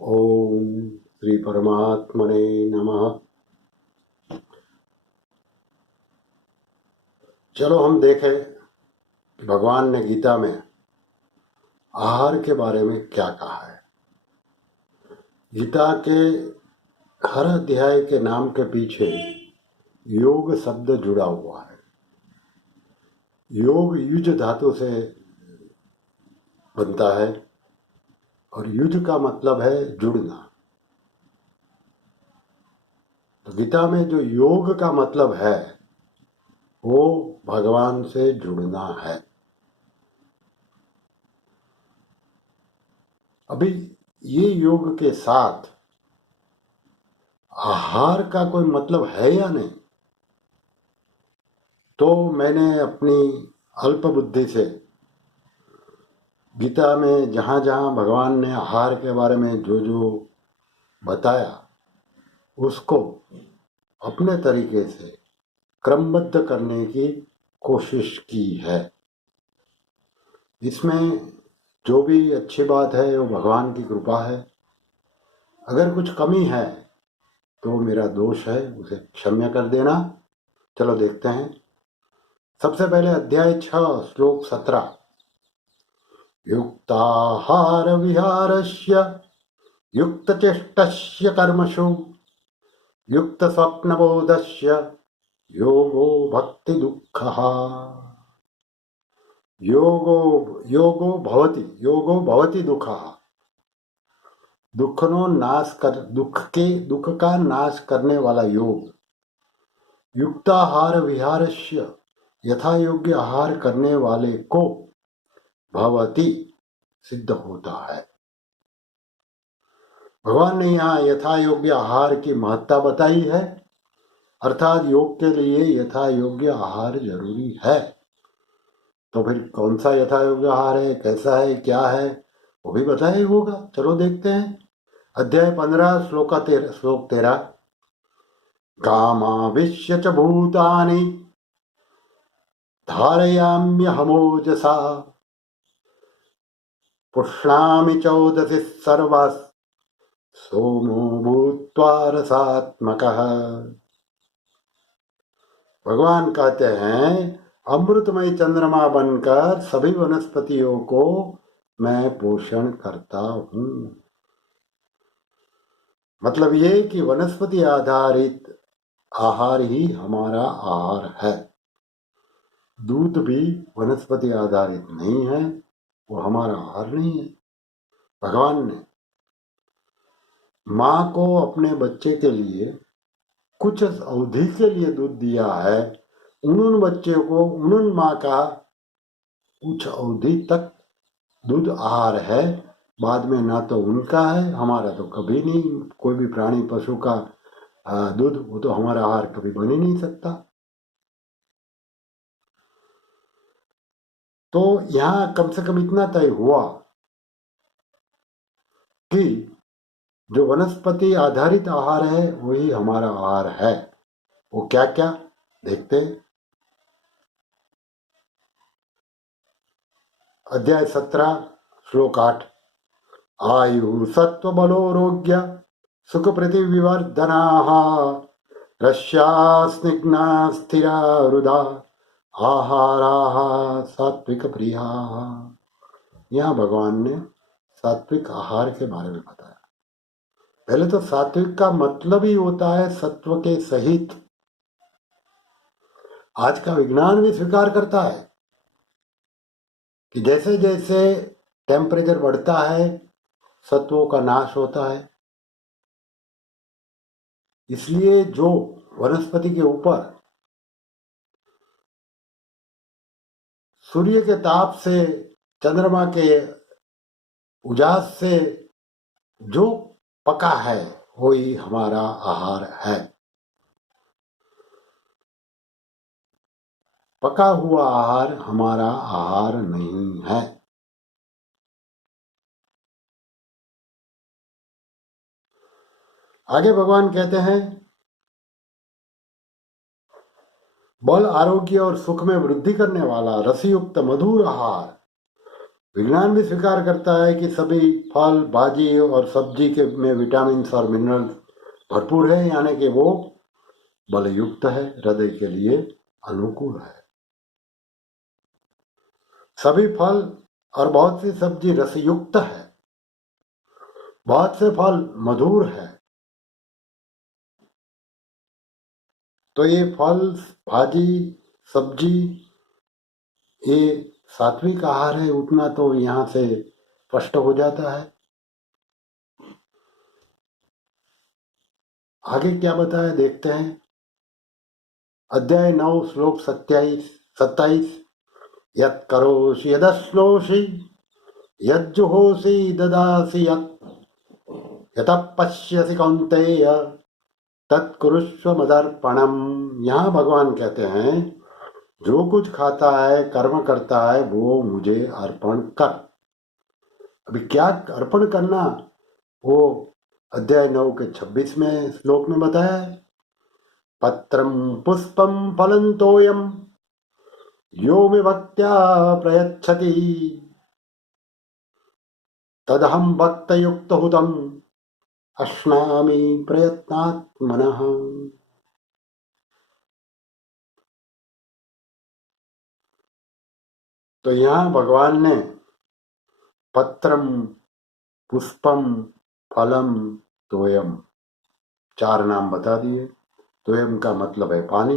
ओम श्री परमात्मने नमः। चलो हम देखें कि भगवान ने गीता में आहार के बारे में क्या कहा है। गीता के हर अध्याय के नाम के पीछे योग शब्द जुड़ा हुआ है। योग युज धातु से बनता है और युज का मतलब है जुड़ना। तो गीता में जो योग का मतलब है वो भगवान से जुड़ना है। अभी ये योग के साथ आहार का कोई मतलब है या नहीं, तो मैंने अपनी अल्प बुद्धि से गीता में जहाँ जहाँ भगवान ने आहार के बारे में जो जो बताया उसको अपने तरीके से क्रमबद्ध करने की कोशिश की है। इसमें जो भी अच्छी बात है वो भगवान की कृपा है। अगर कुछ कमी है तो मेरा दोष है, उसे क्षम्य कर देना। चलो देखते हैं। सबसे पहले अध्याय 6 श्लोक 17। युक्ताहार विहारस्य युक्तचेष्टस्य कर्मसु युक्तस्वप्नबोधस्य योगो भक्ति दुःखः। योगो भवति दुःखः। दुख का नाश करने वाला योग। युक्ताहार विहारस्य यथा योग्य आहार करने वाले को भवति सिद्ध होता है। भगवान ने यहाँ यथा योग्य आहार की महत्ता बताई है, अर्थात योग के लिए यथा योग्य आहार जरूरी है। तो फिर कौन सा यथा योग्य आहार है, कैसा है, क्या है, वो भी बताया होगा। चलो देखते हैं। अध्याय 15 श्लोक 13। कामाविश्य च भूतानि धारयाम्यहमोजसा पुष्णामि चौदसि सर्वास् सोमो भूत्वा रसात्मकः। भगवान कहते हैं अमृतमय चंद्रमा बनकर सभी वनस्पतियों को मैं पोषण करता हूं। मतलब ये कि वनस्पति आधारित आहार ही हमारा आहार है। दूध भी वनस्पति आधारित नहीं है, वो हमारा आहार नहीं है। भगवान ने माँ को अपने बच्चे के लिए कुछ अवधि के लिए दूध दिया है। उन बच्चे को उन माँ का कुछ अवधि तक दूध आहार है, बाद में ना तो उनका है, हमारा तो कभी नहीं। कोई भी प्राणी पशु का दूध, वो तो हमारा आहार कभी बन ही नहीं सकता। तो यहाँ कम से कम इतना तय हुआ कि जो वनस्पति आधारित आहार है वही हमारा आहार है। वो क्या क्या देखते हैं। अध्याय 17 श्लोक 8। आयु सत्व बलोरोग्य सुख प्रतिविवर्धनाः रस्या स्निग्धा स्थिरा हृदा आहाराः सात्विक प्रियाः। यहाँ भगवान ने सात्विक आहार के बारे में बताया। पहले तो सात्विक का मतलब ही होता है सत्व के सहित। आज का विज्ञान भी स्वीकार करता है कि जैसे जैसे टेम्परेचर बढ़ता है सत्वों का नाश होता है। इसलिए जो वनस्पति के ऊपर सूर्य के ताप से, चंद्रमा के उजास से जो पका है वही हमारा आहार है। पका हुआ आहार हमारा आहार नहीं है। आगे भगवान कहते हैं बल, आरोग्य और सुख में वृद्धि करने वाला रसयुक्त मधुर आहार विज्ञान भी स्वीकार करता है कि सभी फल भाजी और सब्जी के में विटामिन और मिनरल भरपूर है, यानी कि वो बलयुक्त है, हृदय के लिए अनुकूल है। सभी फल और बहुत सी सब्जी रसयुक्त है, बहुत से फल मधुर है। तो ये फल भाजी सब्जी ये सात्विक आहार है, उतना तो यहाँ से स्पष्ट हो जाता है। आगे क्या बताया देखते हैं। अध्याय 9 श्लोक 27 यत् करोषि यदश्नोषि यज्जुहोषि ददासि यतः पश्यसि कौन्तेय तत्कुरुष्व मदर्पणम। यहाँ भगवान कहते हैं जो कुछ खाता है कर्म करता है वो मुझे अर्पण कर। अभी क्या अर्पण करना वो अध्याय 9 के 26वें श्लोक में बताया है। पत्रम पुष्पम फलं तोयम यो मे भक्त्या प्रयच्छति तदहं भक्तयुक्त हुतम अश्नामि प्रयत्नात्मनः। तो यहाँ भगवान ने पत्रम पुष्पम फलम तोयम 4 नाम बता दिए। तोयम का मतलब है पानी।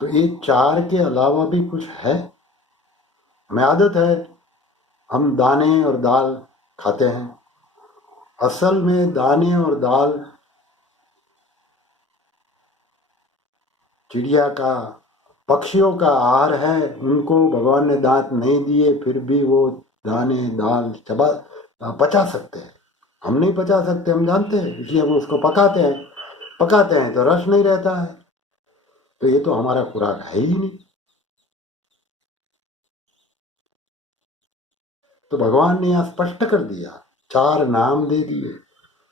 तो ये 4 के अलावा भी कुछ है? हमें आदत है हम दाने और दाल खाते हैं। असल में दाने और दाल चिड़िया का पक्षियों का आहार है। उनको भगवान ने दांत नहीं दिए फिर भी वो दाने दाल पचा सकते हैं। हम नहीं पचा सकते, हम जानते हैं, इसलिए हम उसको पकाते हैं तो रस नहीं रहता है। तो ये तो हमारा खुराक है ही नहीं। तो भगवान ने यहाँ स्पष्ट कर दिया, 4 नाम दे दिए,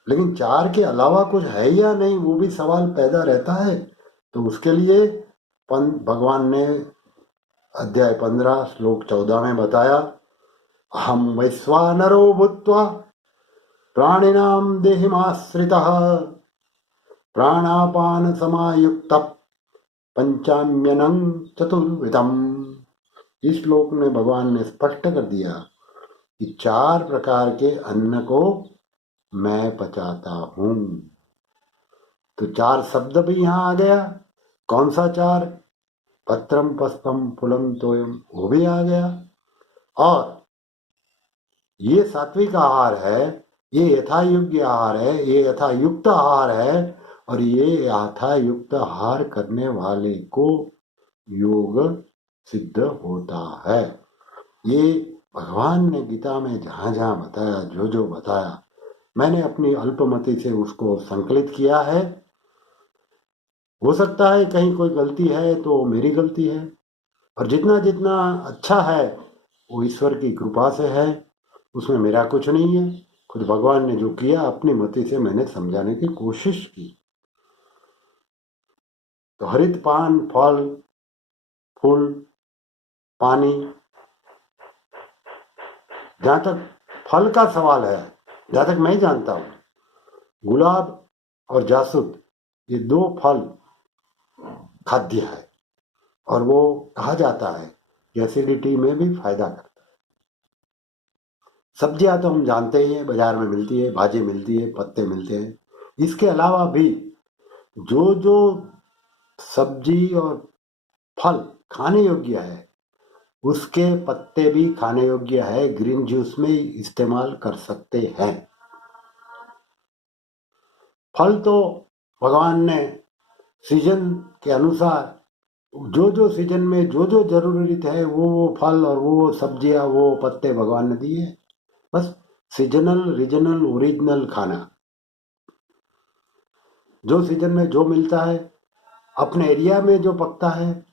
लेकिन 4 के अलावा कुछ है या नहीं वो भी सवाल पैदा रहता है। तो उसके लिए भगवान ने अध्याय 15 श्लोक 14 में बताया, अहम वैश्वानरो भूत्वा प्राणिनां देहिमाश्रितः प्राणापान समायुक्त पंचाम्यनं चतुर्विधम। इस श्लोक में भगवान ने स्पष्ट कर दिया कि 4 प्रकार के अन्न को मैं पचाता हूं। तो 4 शब्द भी यहाँ आ गया। कौन सा 4? पत्रम पुष्पम फलम तोयम वो भी आ गया। और ये सात्विक आहार है, ये यथा योग्य आहार है, ये यथा युक्त आहार है। और ये यथा युक्त आहार करने वाले को योग सिद्ध होता है। ये भगवान ने गीता में जहाँ जहाँ बताया, जो जो बताया, मैंने अपनी अल्पमति से उसको संकलित किया है। हो सकता है कहीं कोई गलती है तो मेरी गलती है, और जितना जितना अच्छा है वो ईश्वर की कृपा से है, उसमें मेरा कुछ नहीं है। खुद भगवान ने जो किया अपनी मति से मैंने समझाने की कोशिश की। तो हरित पान, फल फूल पानी, जहाँ तक फल का सवाल है, जहाँ तक मैं जानता हूँ, गुलाब और जासुद ये 2 फल खाद्य है, और वो कहा जाता है कि एसिडिटी में भी फायदा करता है। सब्जियां तो हम जानते ही हैं, बाजार में मिलती है, भाजी मिलती है, पत्ते मिलते हैं। इसके अलावा भी जो जो सब्जी और फल खाने योग्य है उसके पत्ते भी खाने योग्य है, ग्रीन जूस में इस्तेमाल कर सकते हैं। फल तो भगवान ने सीजन के अनुसार जो जो सीजन में जो जो जरूरत है वो फल और वो सब्जियां वो पत्ते भगवान ने दिए। बस सीजनल रीजनल ओरिजिनल खाना, जो सीजन में जो मिलता है, अपने एरिया में जो पकता है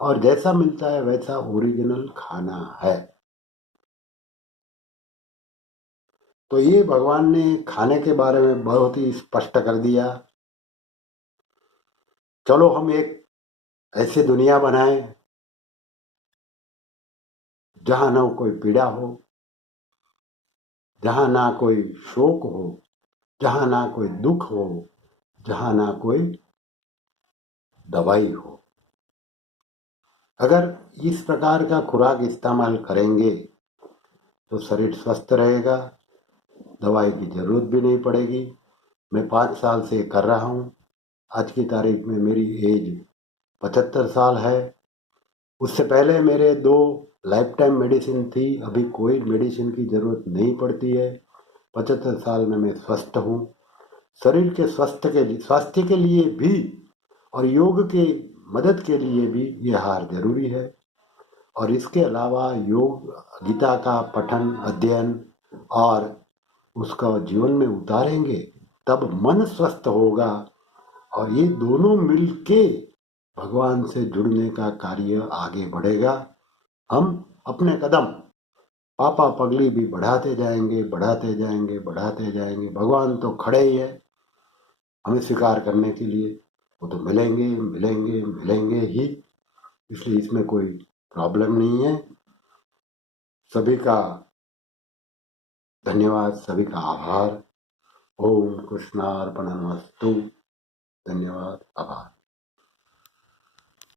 और जैसा मिलता है वैसा ओरिजिनल खाना है। तो ये भगवान ने खाने के बारे में बहुत ही स्पष्ट कर दिया। चलो हम एक ऐसी दुनिया बनाएं जहाँ न कोई पीड़ा हो, जहाँ ना कोई शोक हो, जहाँ ना कोई दुख हो, जहाँ ना कोई दवाई हो। अगर इस प्रकार का खुराक इस्तेमाल करेंगे तो शरीर स्वस्थ रहेगा, दवाई की जरूरत भी नहीं पड़ेगी। मैं 5 साल से कर रहा हूँ। आज की तारीख में मेरी एज 75 साल है। उससे पहले मेरे 2 लाइफ टाइम मेडिसिन थी, अभी कोई मेडिसिन की जरूरत नहीं पड़ती है। 75 साल में मैं स्वस्थ हूँ। शरीर के स्वास्थ्य के लिए भी और योग के मदद के लिए भी ये आहार जरूरी है। और इसके अलावा योग गीता का पठन अध्ययन और उसका जीवन में उतारेंगे तब मन स्वस्थ होगा और ये दोनों मिलके भगवान से जुड़ने का कार्य आगे बढ़ेगा। हम अपने कदम पापा पगली भी बढ़ाते जाएंगे, बढ़ाते जाएंगे, बढ़ाते जाएंगे। भगवान तो खड़े ही है हमें स्वीकार करने के लिए। वो तो मिलेंगे मिलेंगे मिलेंगे ही, इसलिए इसमें कोई प्रॉब्लम नहीं है। सभी का धन्यवाद, सभी का आभार। ओम कृष्णार्पणमस्तु। धन्यवाद, आभार।